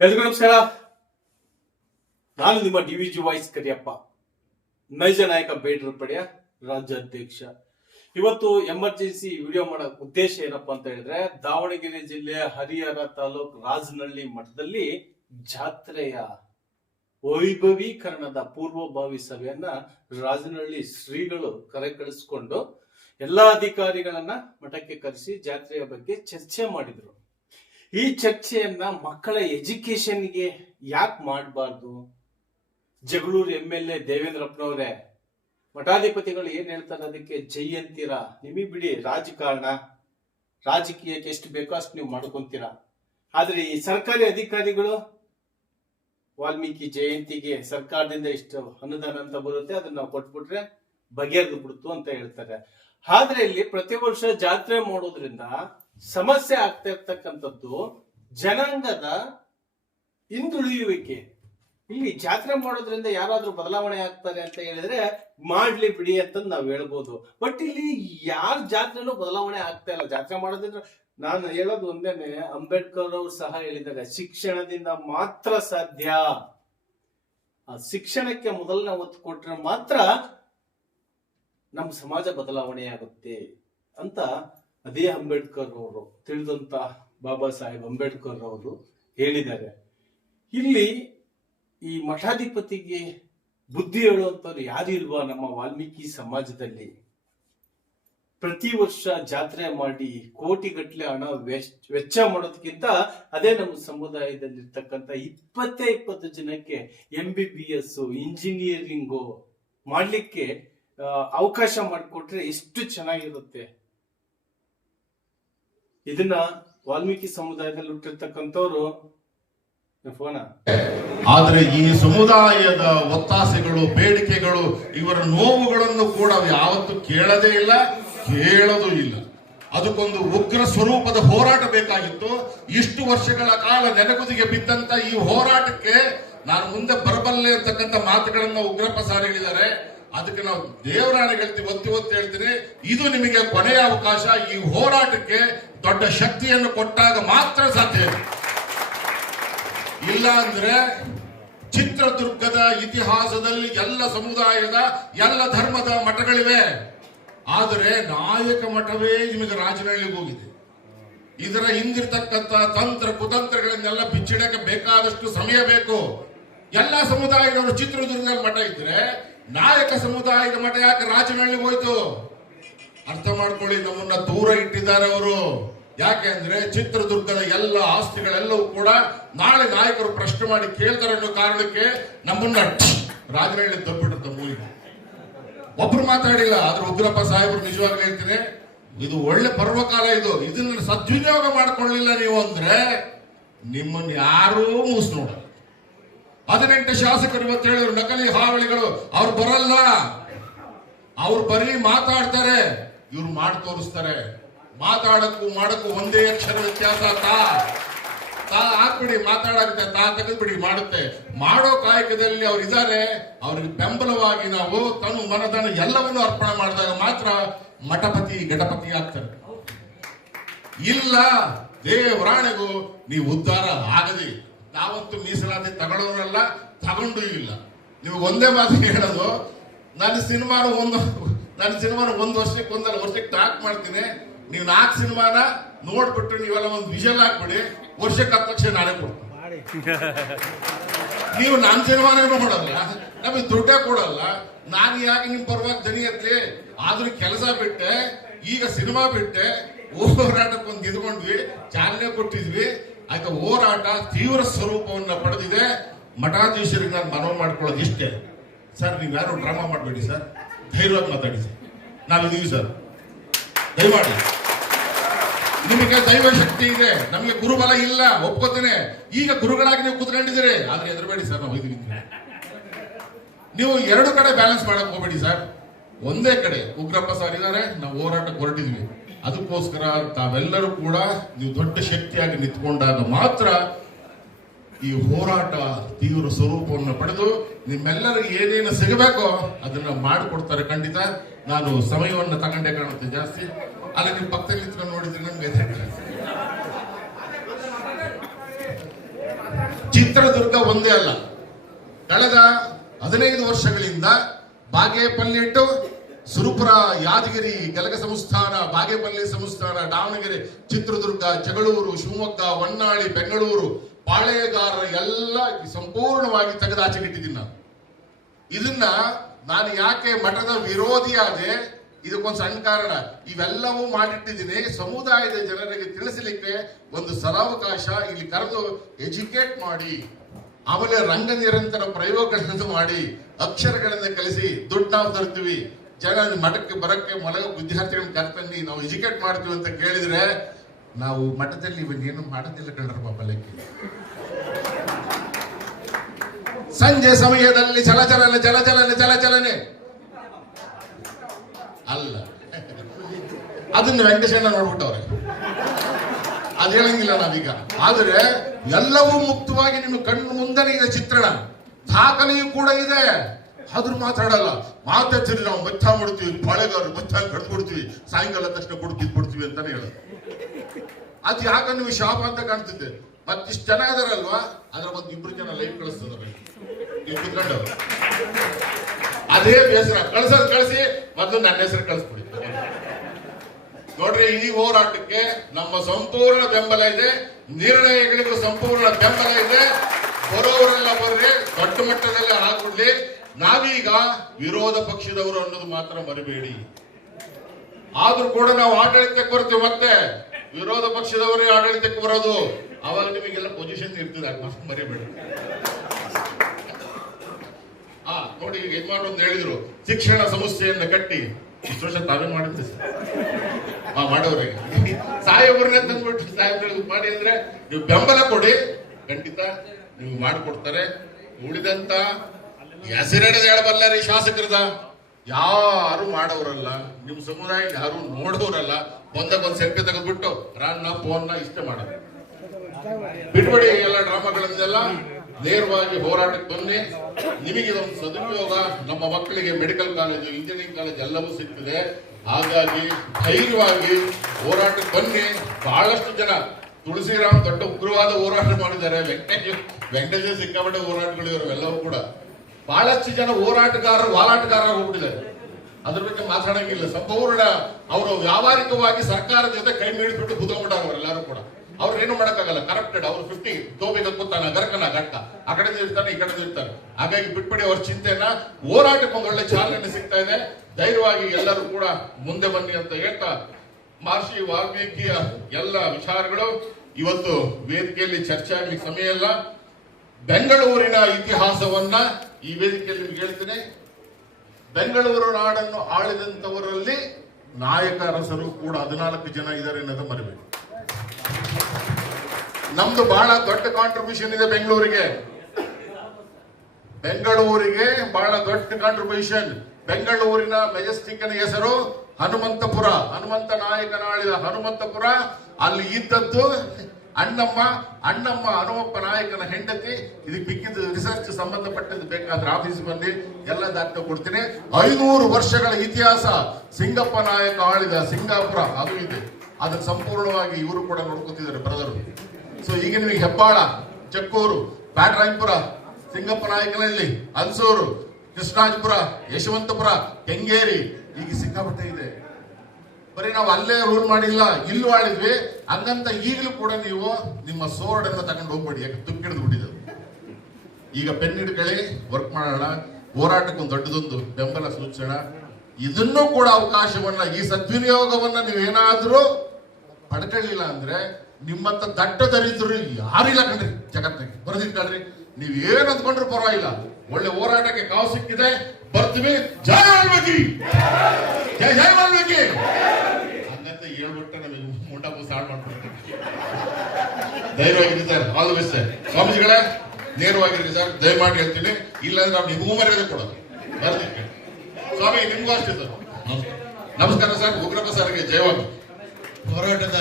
ಎಲ್ರಿಗೂ ನಮಸ್ಕಾರ. ನಾನು ನಿಮ್ಮ ಡಿವಿಜಿ ವಾಯ್ಸ್ ಕರಿಯಪ್ಪ, ನೈಜ ನಾಯಕ ಬೇಡರ ಪಡೆಯ ರಾಜ್ಯಾಧ್ಯಕ್ಷ. ಇವತ್ತು ಎಮರ್ಜೆನ್ಸಿ ವಿಡಿಯೋ ಮಾಡೋ ಉದ್ದೇಶ ಏನಪ್ಪಾ ಅಂತ ಹೇಳಿದ್ರೆ, ದಾವಣಗೆರೆ ಜಿಲ್ಲೆ ಹರಿಹರ ತಾಲೂಕು ರಾಜನಹಳ್ಳಿ ಮಠದಲ್ಲಿ ಜಾತ್ರೆಯ ವೈಭವೀಕರಣದ ಪೂರ್ವಭಾವಿ ಸಭೆಯನ್ನ ರಾಜನಹಳ್ಳಿ ಶ್ರೀಗಳು ಕರೆ ಕಳಿಸಿಕೊಂಡು ಎಲ್ಲಾ ಅಧಿಕಾರಿಗಳನ್ನ ಮಠಕ್ಕೆ ಕರೆಸಿ ಜಾತ್ರೆಯ ಬಗ್ಗೆ ಚರ್ಚೆ ಮಾಡಿದ್ರು. ಈ ಚರ್ಚೆಯನ್ನ ಮಕ್ಕಳ ಎಜುಕೇಶನ್ಗೆ ಯಾಕೆ ಮಾಡಬಾರ್ದು? ಜಗಳೂರು MLA ದೇವೇಂದ್ರಪ್ಪನವರೇ, ಮಠಾಧಿಪತಿಗಳು ಏನ್ ಹೇಳ್ತಾರೆ ಅದಕ್ಕೆ ಜೈ ಅಂತೀರಾ? ನಿಮಗ್ ಬಿಡಿ, ರಾಜಕಾರಣ ರಾಜಕೀಯಕ್ಕೆ ಎಷ್ಟು ಬೇಕೋ ಅಷ್ಟು ನೀವು ಮಾಡ್ಕೊಂತೀರಾ. ಆದ್ರೆ ಈ ಸರ್ಕಾರಿ ಅಧಿಕಾರಿಗಳು ವಾಲ್ಮೀಕಿ ಜಯಂತಿಗೆ ಸರ್ಕಾರದಿಂದ ಇಷ್ಟು ಅನುದಾನ ಅಂತ ಬರುತ್ತೆ, ಅದನ್ನ ನಾವು ಕೊಟ್ಬಿಟ್ರೆ ಬಗೆಹರಿದು ಬಿಡ್ತು ಅಂತ ಹೇಳ್ತಾರೆ. ಆದ್ರೆ ಇಲ್ಲಿ ಪ್ರತಿ ವರ್ಷ ಜಾತ್ರೆ ಮಾಡೋದ್ರಿಂದ ಸಮಸ್ಯೆ ಆಗ್ತಾ ಇರ್ತಕ್ಕಂಥದ್ದು ಜನಾಂಗದ ಹಿಂದುಳಿಯುವಿಕೆ. ಇಲ್ಲಿ ಜಾತ್ರೆ ಮಾಡೋದ್ರಿಂದ ಯಾರಾದ್ರೂ ಬದಲಾವಣೆ ಆಗ್ತಾರೆ ಅಂತ ಹೇಳಿದ್ರೆ ಮಾಡ್ಲಿ ಬಿಡಿ ಅಂತ ನಾವ್ ಹೇಳ್ಬೋದು. ಬಟ್ ಇಲ್ಲಿ ಯಾರ ಜಾತ್ರೆನೂ ಬದಲಾವಣೆ ಆಗ್ತಾ ಇಲ್ಲ. ಜಾತ್ರೆ ಮಾಡೋದ್ರಿಂದ ನಾನು ಹೇಳೋದು ಒಂದೇನೆ, ಅಂಬೇಡ್ಕರ್ ಅವರು ಸಹ ಹೇಳಿದ್ದಾರೆ, ಶಿಕ್ಷಣದಿಂದ ಮಾತ್ರ ಸಾಧ್ಯ. ಆ ಶಿಕ್ಷಣಕ್ಕೆ ಮೊದಲನೇ ಒತ್ತು ಕೊಟ್ರೆ ಮಾತ್ರ ನಮ್ಮ ಸಮಾಜ ಬದಲಾವಣೆ ಆಗುತ್ತೆ ಅಂತ ಅದೇ ಅಂಬೇಡ್ಕರ್ ಅವರು, ತಿಳಿದಂತ ಬಾಬಾ ಸಾಹೇಬ್ ಅಂಬೇಡ್ಕರ್ ಅವರು ಹೇಳಿದ್ದಾರೆ. ಇಲ್ಲಿ ಈ ಮಠಾಧಿಪತಿಗೆ ಬುದ್ಧಿ ಹೇಳುವಂತವ್ರು ಯಾರು ಇಲ್ವಾ ನಮ್ಮ ವಾಲ್ಮೀಕಿ ಸಮಾಜದಲ್ಲಿ? ಪ್ರತಿ ವರ್ಷ ಜಾತ್ರೆ ಮಾಡಿ ಕೋಟಿಗಟ್ಟಲೆ ಹಣ ವೆಚ್ಚ ಮಾಡೋದಕ್ಕಿಂತ ಅದೇ ನಮ್ಮ ಸಮುದಾಯದಲ್ಲಿರ್ತಕ್ಕಂಥ 20 ಜನಕ್ಕೆ MBBS ಇಂಜಿನಿಯರಿಂಗು ಮಾಡ್ಲಿಕ್ಕೆ ಅವಕಾಶ ಮಾಡಿಕೊಟ್ರೆ ಎಷ್ಟು ಚೆನ್ನಾಗಿರುತ್ತೆ. ಇದನ್ನ ವಾಲ್ಮೀಕಿ ಸಮುದಾಯದಲ್ಲಿ ಹುಟ್ಟಿರ್ತಕ್ಕಂಥವ್ರು ಆದ್ರೆ ಈ ಸಮುದಾಯದ ಒತ್ತಾಸೆಗಳು, ಬೇಡಿಕೆಗಳು, ಇವರ ನೋವುಗಳನ್ನು ಕೂಡ ಯಾವತ್ತೂ ಕೇಳದೇ ಇಲ್ಲ, ಕೇಳೋದು ಇಲ್ಲ. ಅದಕ್ಕೊಂದು ಉಗ್ರ ಸ್ವರೂಪದ ಹೋರಾಟ ಬೇಕಾಗಿತ್ತು. ಇಷ್ಟು ವರ್ಷಗಳ ಕಾಲ ನೆನಗುದಿಗೆ ಬಿದ್ದಂತ ಈ ಹೋರಾಟಕ್ಕೆ ನಾನು ಮುಂದೆ ಬರಬಲ್ಲೆ ಅಂತಕ್ಕಂಥ ಮಾತುಗಳನ್ನ ಉಗ್ರಪ್ಪ ಸಾರ್ ಹೇಳಿದ್ದಾರೆ. ಅದಕ್ಕೆ ನಾವು ದೇವರಾಣೆ ಹೇಳ್ತೀವಿ, ಒತ್ತಿ ಹೇಳ್ತೀನಿ, ಇದು ನಿಮಗೆ ಕೊನೆಯ ಅವಕಾಶ. ಈ ಹೋರಾಟಕ್ಕೆ ದೊಡ್ಡ ಶಕ್ತಿಯನ್ನು ಕೊಟ್ಟಾಗ ಮಾತ್ರ ಸಾಧ್ಯ. ಇಲ್ಲ ಅಂದ್ರೆ ಚಿತ್ರದುರ್ಗದ ಇತಿಹಾಸದಲ್ಲಿ ಎಲ್ಲ ಸಮುದಾಯದ, ಎಲ್ಲ ಧರ್ಮದ ಮಠಗಳಿವೆ, ಆದರೆ ನಾಯಕ ಮಠವೇ ನಿಮಗೆ ರಾಜನಹಳ್ಳಿಗೆ ಹೋಗಿದೆ. ಇದರ ಹಿಂದಿರ್ತಕ್ಕಂಥ ತಂತ್ರ ಕುತಂತ್ರಗಳನ್ನೆಲ್ಲ ಬಿಚ್ಚಿಡಕ್ಕೆ ಬೇಕಾದಷ್ಟು ಸಮಯ ಬೇಕು. ಎಲ್ಲ ಸಮುದಾಯದವರು ಚಿತ್ರದುರ್ಗದಲ್ಲಿ ಮಠ ಇದ್ರೆ ನಾಯಕ ಸಮುದಾಯದ ಮಠ ಯಾಕೆ ರಾಜನಹಳ್ಳಿಗೆ ಹೋಯ್ತು? ಅರ್ಥ ಮಾಡ್ಕೊಳ್ಳಿ, ನಮ್ಮನ್ನ ದೂರ ಇಟ್ಟಿದ್ದಾರೆ ಅವರು. ಯಾಕೆಂದ್ರೆ ಚಿತ್ರದುರ್ಗದ ಎಲ್ಲ ಆಸ್ತಿಗಳೆಲ್ಲವೂ ಕೂಡ ನಾಳೆ ನಾಯಕರು ಪ್ರಶ್ನೆ ಮಾಡಿ ಕೇಳ್ತಾರೆ ಅನ್ನೋ ಕಾರಣಕ್ಕೆ ನಮ್ಮನ್ನ ರಾಜನಹಳ್ಳಿ ತಪ್ಪಿಡುತ್ತೆ ಮೂಲಿಗೆ. ಒಬ್ರು ಮಾತಾಡಿಲ್ಲ. ಆದ್ರೆ ಉಗ್ರಪ್ಪ ಸಾಹೇಬರು ನಿಜವಾಗ್ಲೂ ಹೇಳ್ತೀನಿ, ಇದು ಒಳ್ಳೆ ಪರ್ವಕಾಲ. ಇದನ್ನ ಸದ್ವಿನಿಯೋಗ ಮಾಡ್ಕೊಳ್ಳಿಲ್ಲ ನೀವು ಅಂದ್ರೆ ನಿಮ್ಮನ್ನು ಯಾರೂ ಮೂಸ್ ನೋಡಲ್ಲ. 18 ಶಾಸಕರು ಇವತ್ತು ಹೇಳಿದ್ರು ನಕಲಿ ಹಾವಳಿಗಳು, ಅವ್ರು ಬರಲ್ಲ, ಅವ್ರು ಬರೀ ಮಾತಾಡ್ತಾರೆ, ಇವ್ರು ಮಾಡಿ ತೋರಿಸ್ತಾರೆ. ಮಾತಾಡಕ್ಕೂ ಮಾಡಕ್ಕೂ ಒಂದೇ ಅಕ್ಷರ ವ್ಯತ್ಯಾಸ. ತಾ ಹಾಕ್ಬಿಡಿ, ಮಾತಾಡಕ್ಕೆ ತಾ ತೆಗೆದ್ಬಿಡಿ, ಮಾಡುತ್ತೆ. ಮಾಡೋ ಕಾಯಕದಲ್ಲಿ ಅವ್ರು ಇದ್ದಾರೆ. ಅವ್ರಿಗೆ ಬೆಂಬಲವಾಗಿ ನಾವು ತನು ಮನಧನ ಎಲ್ಲವನ್ನೂ ಅರ್ಪಣೆ ಮಾಡಿದಾಗ ಮಾತ್ರ ಮಠಪತಿ ಗಣಪತಿ ಆಗ್ತಾರೆ. ಇಲ್ಲ, ದೇವರಾಣೆಗೂ ನೀವು ಉದ್ಧಾರ ಆಗದೆ. ನಾವಂತೂ ಮೀಸಲಾತಿ ತಗೊಳ್ಳೋರಲ್ಲ, ತಗೊಂಡು ಇಲ್ಲ. ನೀವು ಒಂದೇ ಮಾತು ಹೇಳೋದು, ನನ್ನ ಸಿನಿಮಾನ ಒಂದು ವರ್ಷಕ್ಕೆ ಒಂದಲ್ಲ ವರ್ಷಕ್ಕೆ ಟಾಕ್ ಮಾಡ್ತೀನಿ, ನೀವು 4 ಸಿನಿಮಾನ ನೋಡ್ಬಿಟ್ಟು ನೀವೆಲ್ಲ ಒಂದು ವಿಷಲ್ ಹಾಕ್ಬಿಡಿ, ವರ್ಷಕ್ಕೆ 10 ಲಕ್ಷ ನಾನೇ ಕೊಡ್ತೀನಿ. ನೀವು ನನ್ನ ಸಿನಿಮಾನೇ ನೋಡಲ್ಲ, ನಮಗೆ ದುಡ್ಡ ಕೊಡಲ್ಲ, ನಾನು ಯಾಕೆ ನಿಮ್ ಪರವಾಗಿ ದನಿ ಎತ್ತಲಿ? ಆದ್ರೂ ಕೆಲಸ ಬಿಟ್ಟೆ, ಈಗ ಸಿನಿಮಾ ಬಿಟ್ಟೆ, ಹೋರಾಟಕ್ಕೆ ಒಂದು ಇದ್ಕೊಂಡ್ವಿ, ಚಾಲನೆ ಕೊಟ್ಟಿದ್ವಿ. ಆಯ್ತು, ಹೋರಾಟ ತೀವ್ರ ಸ್ವರೂಪವನ್ನ ಪಡೆದಿದೆ. ಮಠಾಧೀಶರಿಗೆ ನಾನು ಮನವಿ ಮಾಡ್ಕೊಳ್ಳೋದು ಇಷ್ಟೇ, ಸರ್ ನೀವು ಯಾರು ಡ್ರಾಮಾ ಮಾಡಬೇಡಿ ಸರ್, ಧೈರ್ಯವಾಗಿ ಮಾತಾಡಿ ಸರ್, ನಾವಿದೀವಿ ಸರ್, ದಯಮಾಡಿ. ನಿಮಗೆ ದೈವ ಶಕ್ತಿ ಇದೆ, ನಮಗೆ ಗುರುಬಲ ಇಲ್ಲ, ಒಪ್ಕೋತೇನೆ. ಈಗ ಗುರುಗಳಾಗಿ ನೀವು ಕುತ್ಕೊಂಡಿದ್ದೀರಿ, ಆದ್ರೆ ಹೆದರಬೇಡಿ ಸರ್, ನಾವು ಇದೀವಿ. ನೀವು 2 ಕಡೆ ಬ್ಯಾಲೆನ್ಸ್ ಮಾಡಕ್ ಹೋಗ್ಬೇಡಿ ಸರ್. ಒಂದೇ ಕಡೆ ಉಗ್ರಪ್ಪ ಸರ್ ಇದ್ದಾರೆ, ನಾವು ಹೋರಾಟಕ್ಕೆ ಹೊರಟಿದ್ವಿ. ಅದಕ್ಕೋಸ್ಕರ ತಾವೆಲ್ಲರೂ ಕೂಡ ನೀವು ದೊಡ್ಡ ಶಕ್ತಿಯಾಗಿ ನಿಂತ್ಕೊಂಡಾಗ ಮಾತ್ರ ಈ ಹೋರಾಟ ತೀವ್ರ ಸ್ವರೂಪವನ್ನು ಪಡೆದು ನಿಮ್ಮೆಲ್ಲರಿಗೆ ಏನೇನು ಸಿಗಬೇಕೋ ಅದನ್ನ ಮಾಡಿಕೊಡ್ತಾರೆ ಖಂಡಿತ. ನಾನು ಸಮಯವನ್ನು ತಗೊಂಡೇ ಕಾಣುತ್ತೆ ಜಾಸ್ತಿ. ಅಲ್ಲಿ ನಿಮ್ಮ ಪಕ್ಕದಲ್ಲಿ ನಿಂತ್ಕೊಂಡು ನೋಡಿದ್ರೆ ನಮ್ಗೆ ಚಿತ್ರದುರ್ಗ ಒಂದೇ ಅಲ್ಲ, ಕಳೆದ 15 ವರ್ಷಗಳಿಂದ ಬಾಗೇಪಲ್ಲಿ ಟು ಸುರಪುರ, ಯಾದಗಿರಿ, ಗಲಗ ಸಂಸ್ಥಾನ, ಬಾಗೇಪಲ್ಲಿ ಸಂಸ್ಥಾನ, ದಾವಣಗೆರೆ, ಚಿತ್ರದುರ್ಗ, ಜಗಳೂರು, ಶಿವಮೊಗ್ಗ, ಹೊನ್ನಾಳಿ, ಬೆಂಗಳೂರು, ಪಾಳೆಗಾರ ಎಲ್ಲ ಸಂಪೂರ್ಣವಾಗಿ ತೆಗೆದಾಚೆಗಿಟ್ಟಿದ್ದೀನಿ ನಾನು. ಇದನ್ನ ನಾನು ಯಾಕೆ ಮಠದ ವಿರೋಧಿಯಾದೆ, ಇದಕ್ಕೊಂದು ಸಣ್ಣ ಕಾರಣ. ಇವೆಲ್ಲವೂ ಮಾಡಿಟ್ಟಿದ್ದೀನಿ ಸಮುದಾಯದ ಜನರಿಗೆ ತಿಳಿಸಲಿಕ್ಕೆ ಒಂದು ಸದಾವಕಾಶ. ಇಲ್ಲಿ ಕರೆದು ಎಜುಕೇಟ್ ಮಾಡಿ, ಆಮೇಲೆ ರಂಗ ನಿರಂತರ ಪ್ರಯೋಗಗಳನ್ನು ಮಾಡಿ, ಅಕ್ಷರಗಳನ್ನು ಕಲಿಸಿ, ದುಡ್ಡು ನಾವು ತರ್ತೀವಿ, ಜನ ಮಠಕ್ಕೆ ಬರಕ್ಕೆ ಮೊದಲ ವಿದ್ಯಾರ್ಥಿಗಳನ್ನ ಕರ್ತಂದು ನಾವು ಎಜುಕೇಟ್ ಮಾಡ್ತೀವಿ ಅಂತ ಕೇಳಿದ್ರೆ, ನಾವು ಮಠದಲ್ಲಿ ಇವನ್ನೇನು ಮಾಡೋದಿಲ್ಲ ಕಣ್ರಪ್ಪ ಬಲಕ್ಕೆ. ಸಂಜೆ ಸಮಯದಲ್ಲಿ ಚಲಚಲನೆ ಅಲ್ಲ, ಅದನ್ನ ವೆಂಕಟೇಶಣ್ಣ ನೋಡ್ಬಿಟ್ಟವ್ರೆ, ಅದು ಹೇಳಂಗಿಲ್ಲ ನಾವೀಗ. ಆದ್ರೆ ಎಲ್ಲವೂ ಮುಕ್ತವಾಗಿ ನಿಮ್ಮ ಕಣ್ಣು ಮುಂದನೆ ಇದೆ ಚಿತ್ರಣ, ದಾಖಲೆಯೂ ಕೂಡ ಇದೆ. ಆದ್ರೂ ಮಾತಾಡಲ್ಲ, ಮಾತಾಡ್ತೀರಿ ನಾವು ಮಚ್ಚ ಮಾಡ್ತೀವಿ, ಬಾಳೆಗಾರರು ಮಚ್ಚ ಕಡ್ದು ಕೊಡ್ತೀವಿ, ಸಾಯಂಕಾಲ ತಕ್ಷಣ ಕೊಡ್ತೀವಿ ಅಂತಾನೆ ಹೇಳೋದು. ಅದು ಯಾಕ ನೀವು ಶಾಪ ಅಂತ ಕಾಣ್ತಿದ್ದೆ. ಮತ್ತಿಷ್ಟು ಜನ ಇದಾರಲ್ವಾ, ಅದ್ರ ಒಂದು 2 ಜನ ಲೈವ್ ಕಳಿಸ್ತದ ಕುತ್ಕೊಂಡು, ಅದೇ ಬೇಸರ. ಕಳಿಸಿ ಮೊದಲು ನನ್ನ ಹೆಸರು ಕಳಿಸ್ಬಿಡಿ. ನೋಡ್ರಿ, ಈ ಹೋರಾಟಕ್ಕೆ ನಮ್ಮ ಸಂಪೂರ್ಣ ಬೆಂಬಲ ಇದೆ, ನಿರ್ಣಯಗಳಿಗೂ ಸಂಪೂರ್ಣ ಬೆಂಬಲ ಇದೆ. ಬರೋವರೆಲ್ಲ ಬರ್ರಿ, ದೊಡ್ಡ ಮಟ್ಟದಲ್ಲಿ ಆಗ್ಬಿಡ್ಲಿ. ನಾವೀಗ ವಿರೋಧ ಪಕ್ಷದವರು ಅನ್ನೋದು ಮಾತ್ರ ಮರಿಬೇಡಿ. ಆದ್ರೂ ಕೂಡ ನಾವು ಆಡಳಿತಕ್ಕೆ ಬರ್ತೀವಿ, ಮತ್ತೆ ವಿರೋಧ ಪಕ್ಷದವರೇ ಆಡಳಿತಕ್ಕೆ ಬರೋದು. ಅವಾಗ ನಿಮಗೆಲ್ಲ ಪೊಸಿಷನ್ ಇರ್ತದೆ, ಮರಿಬೇಡಿ. ನೋಡಿ, ಈಗ ಯಜಮಾನರು ಹೇಳಿದ್ರು, ಶಿಕ್ಷಣ ಸಂಸ್ಥೆಯನ್ನ ಕಟ್ಟಿ. ಇಷ್ಟು ವರ್ಷ ತಾವೇ ಮಾಡಿದ್ದೆ ಮಾಡೋರಿಗೆ, ಸಾಹೇಬ್ರನ್ನೇ ತಂದ್ಬಿಟ್ಟು ಸಾಹೇಬ್ರಿಗೆ ಮಾಡಿ ಅಂದ್ರೆ ನೀವು ಬೆಂಬಲ ಕೊಡಿ, ಖಂಡಿತ ನೀವು ಮಾಡಿಕೊಡ್ತಾರೆ. ಉಳಿದಂತ ಹೆಸರಿಡದ ಹೇಳಬಲ್ಲರಿ ಶಾಸಕರದ ಯಾರು ಮಾಡೋರಲ್ಲ, ನಿಮ್ ಸಮುದಾಯ ಯಾರು ನೋಡೋರಲ್ಲ. ಒಂದಕ್ಕೊಂದು ಸೆಲ್ಫಿ ತೆಗೆದ್ಬಿಟ್ಟು ರನ್ನ ಫೋನ್ನ ಇಷ್ಟ ಮಾಡೋದು ಬಿಟ್ಬಿಡಿ. ಎಲ್ಲ ಡ್ರಾಮಾಗಳನ್ನೆಲ್ಲ ನೇರವಾಗಿ ಹೋರಾಟಕ್ಕೆ ಬನ್ನಿ. ನಿಮಗೆ ಒಂದು ಸದುಪಯೋಗ. ನಮ್ಮ ಮಕ್ಕಳಿಗೆ ಮೆಡಿಕಲ್ ಕಾಲೇಜು, ಇಂಜಿನಿಯರಿಂಗ್ ಕಾಲೇಜ್ ಎಲ್ಲವೂ ಸಿಗ್ತದೆ. ಹಾಗಾಗಿ ಧೈರ್ಯವಾಗಿ ಹೋರಾಟಕ್ಕೆ ಬನ್ನಿ. ಬಹಳಷ್ಟು ಜನ, ತುಳಸಿರಾಮ್ ದೊಡ್ಡ ಉಗ್ರವಾದ ಹೋರಾಟ ಮಾಡಿದ್ದಾರೆ, ವೆಂಕಟೇಶ ಸಿಕ್ಕಾಪಟ್ಟೆ ಹೋರಾಟಗಳು ಇವೆಲ್ಲವೂ ಕೂಡ. ಬಹಳಷ್ಟು ಜನ ವಾಲಾಟಗಾರ ಹೋಗ್ಬಿಟ್ಟಿದ್ದಾರೆ. ಅದ್ರ ಬಗ್ಗೆ ಮಾತಾಡಂಗಿಲ್ಲ. ಸಂಪೂರ್ಣ ಅವರು ವ್ಯಾವಹಾರಿಕವಾಗಿ ಸರ್ಕಾರದ ಜೊತೆ ಕೈ ಮೀಡಿಸ್ಬಿಟ್ಟು ಕುತ್ಕೊಂಡ್ಬಿಟ್ಟಾರ ಅವರೆಲ್ಲರೂ ಕೂಡ. ಅವ್ರು ಏನು ಮಾಡಕ್ಕಾಗಲ್ಲ, ಕರಪ್ಟೆಡ್. ಅವ್ರು 50 ತೋಬಿಗೆ ಕೂತಾನ, ಗರ್ಕನ ಗಟ್ಟ, ಆ ಕಡೆ ಇರ್ತಾನೆ, ಈ ಕಡೆ ಇರ್ತಾರೆ. ಹಾಗಾಗಿ ಬಿಟ್ಬಿಡಿ ಅವ್ರ ಚಿಂತೆಯನ್ನ. ಹೋರಾಟಕ್ಕೆ ಒಂದು ಒಳ್ಳೆ ಚಾಲನೆ ಸಿಗ್ತಾ ಇದೆ. ಧೈರ್ಯವಾಗಿ ಎಲ್ಲರೂ ಕೂಡ ಮುಂದೆ ಬನ್ನಿ ಅಂತ ಹೇಳ್ತಾ, ಮಹರ್ಷಿ ವಾಲ್ಮೀಕಿಯ ಎಲ್ಲ ವಿಚಾರಗಳು ಇವತ್ತು ವೇದಿಕೆಯಲ್ಲಿ ಚರ್ಚೆ ಆಗ್ಲಿಕ್ಕೆ ಸಮಯ ಇಲ್ಲ. ಬೆಂಗಳೂರಿನ ಇತಿಹಾಸವನ್ನ ಈ ವೇದಿಕೆಯಲ್ಲಿ ನಿಮ್ಗೆ ಹೇಳ್ತೀನಿ. ಬೆಂಗಳೂರು ನಾಡನ್ನು ಆಳಿದಂತವರಲ್ಲಿ ನಾಯಕ ಅರಸರು ಕೂಡ 14 ಜನ ಇದ್ದಾರೆ ಅನ್ನೋದು ಮರಿಬೇಕು. ನಮ್ದು ಬಹಳ ದೊಡ್ಡ ಕಾಂಟ್ರಿಬ್ಯೂಷನ್ ಇದೆ ಬೆಂಗಳೂರಿಗೆ ಬಹಳ ದೊಡ್ಡ ಕಾಂಟ್ರಿಬ್ಯೂಷನ್. ಬೆಂಗಳೂರಿನ ಮೆಜೆಸ್ಟಿಕ್ ಹೆಸರು ಹನುಮಂತಪುರ, ಹನುಮಂತ ನಾಯಕನಾಳಿದ ಹನುಮಂತಪುರ. ಅಲ್ಲಿ ಇದ್ದದ್ದು ಅಣ್ಣಮ್ಮ ಹನುಮಪ್ಪ ನಾಯಕನ ಹೆಂಡತಿ. ಇದಕ್ಕೆ ಬಿಕ್ಕಿದ್ದು ರಿಸರ್ಚ್ ಸಂಬಂಧಪಟ್ಟದ್ದು ಬೇಕಾದ್ರೆ ಆಫೀಸ್ ಬಂದು ಎಲ್ಲ ದಾಖಲೆ ಕೊಡ್ತೀನಿ. 500 ವರ್ಷಗಳ ಇತಿಹಾಸ. ಸಿಂಗಪ್ಪ ನಾಯಕ ಆಳಿದ ಸಿಂಗಾಪುರ ಅದು ಇದೆ. ಅದನ್ನ ಸಂಪೂರ್ಣವಾಗಿ ಇವರು ಕೂಡ ನೋಡ್ಕೊತಿದ್ದಾರೆ ಬ್ರದರು. ಸೊ ಈಗ ನಿಮಗೆ ಹೆಬ್ಬಾಳ, ಚಕ್ಕೂರು, ಬ್ಯಾಟರಾಯಪುರ, ಸಿಂಗಪ್ಪ ನಾಯಕನಹಳ್ಳಿ, ಹಲಸೂರು, ಕೃಷ್ಣಾಜಪುರ, ಯಶವಂತಪುರ, ಕೆಂಗೇರಿ, ಈಗ ಸಿಕ್ಕಾಪಟ್ಟೆ ಇದೆ. ಬರೀ ನಾವು ಅಲ್ಲೇ ರೂಲ್ ಮಾಡಿಲ್ಲ, ಇಲ್ಲೂ ಆಳಿದ್ವಿ. ಹಂಗಂತ ಈಗಲೂ ಕೂಡ ನೀವು ನಿಮ್ಮ ಸೋರ್ಡ್ ಅನ್ನ ತಗೊಂಡು ಹೋಗ್ಬೇಡಿ, ಯಾಕೆ ತುಕ್ಕಿಡಿದು ಬಿಟ್ಟಿದ್ದು. ಈಗ ಪೆನ್ ಹಿಡ್ಕೊಳ್ಳಿ, ವರ್ಕ್ ಮಾಡೋಣ. ಹೋರಾಟಕ್ಕೆ ಒಂದು ದೊಡ್ಡದೊಂದು ಬೆಂಬಲ ಸೂಚನ. ಇದನ್ನೂ ಕೂಡ ಅವಕಾಶವನ್ನ, ಈ ಸದ್ವಿನಿಯೋಗವನ್ನ ನೀವೇನಾದ್ರೂ ಪಡ್ಕೊಳ್ಳಿಲ್ಲ ಅಂದ್ರೆ ನಿಮ್ಮಂತ ದಟ್ಟ ದರಿದ್ರು ಯಾರಿಲ್ಲ ಕಣ್ರಿ ಜಗತ್ತಿಗೆ. ಬರೆದಿಟ್ಕೊಳ್ರಿ, ನೀವ್ ಏನ್ ಅಂದ್ಕೊಂಡ್ರು ಪರವಾಗಿಲ್ಲ. ಒಳ್ಳೆ ಹೋರಾಟಕ್ಕೆ ಕಾವು ಸಿಕ್ಕಿದೆ, ಬರ್ತೀವಿ. ಜಯ ವಾಲ್ಮೀಕಿ, ಜಯ ವಾಲ್ಮೀಕಿ ಹಂಗಂತ ಹೇಳ್ಬಿಟ್ಟು ನಮಗೆ ಮುಂಡಪ್ಪು ಸಾಳ್ ಮಾಡ್ಬಿಡ್ತೀವಿ. ಧೈರ್ಯವಾಗಿರಿ sir, all the best sir. ಸ್ವಾಮೀಜಿಗಳೇ ನೇರವಾಗಿರಿ ಸರ್, ದಯಮಾಡಿ ಹೇಳ್ತೀನಿ. ಇಲ್ಲಾಂದ್ರೆ ನಾವು ನಿಮಗೂ ಮರ್ಯಾದೆ ಕೊಡೋದು. ಬರ್ತೀವಿ ಸ್ವಾಮಿ, ನಿಮ್ಗೂ ಅಷ್ಟೇ ಸರ್. ನಮಸ್ಕಾರ ಸರ್. ಉಗ್ರಪ್ಪ ಸರ್ಗೆ ಜಯವಾಗಿ. ಹೋರಾಟದ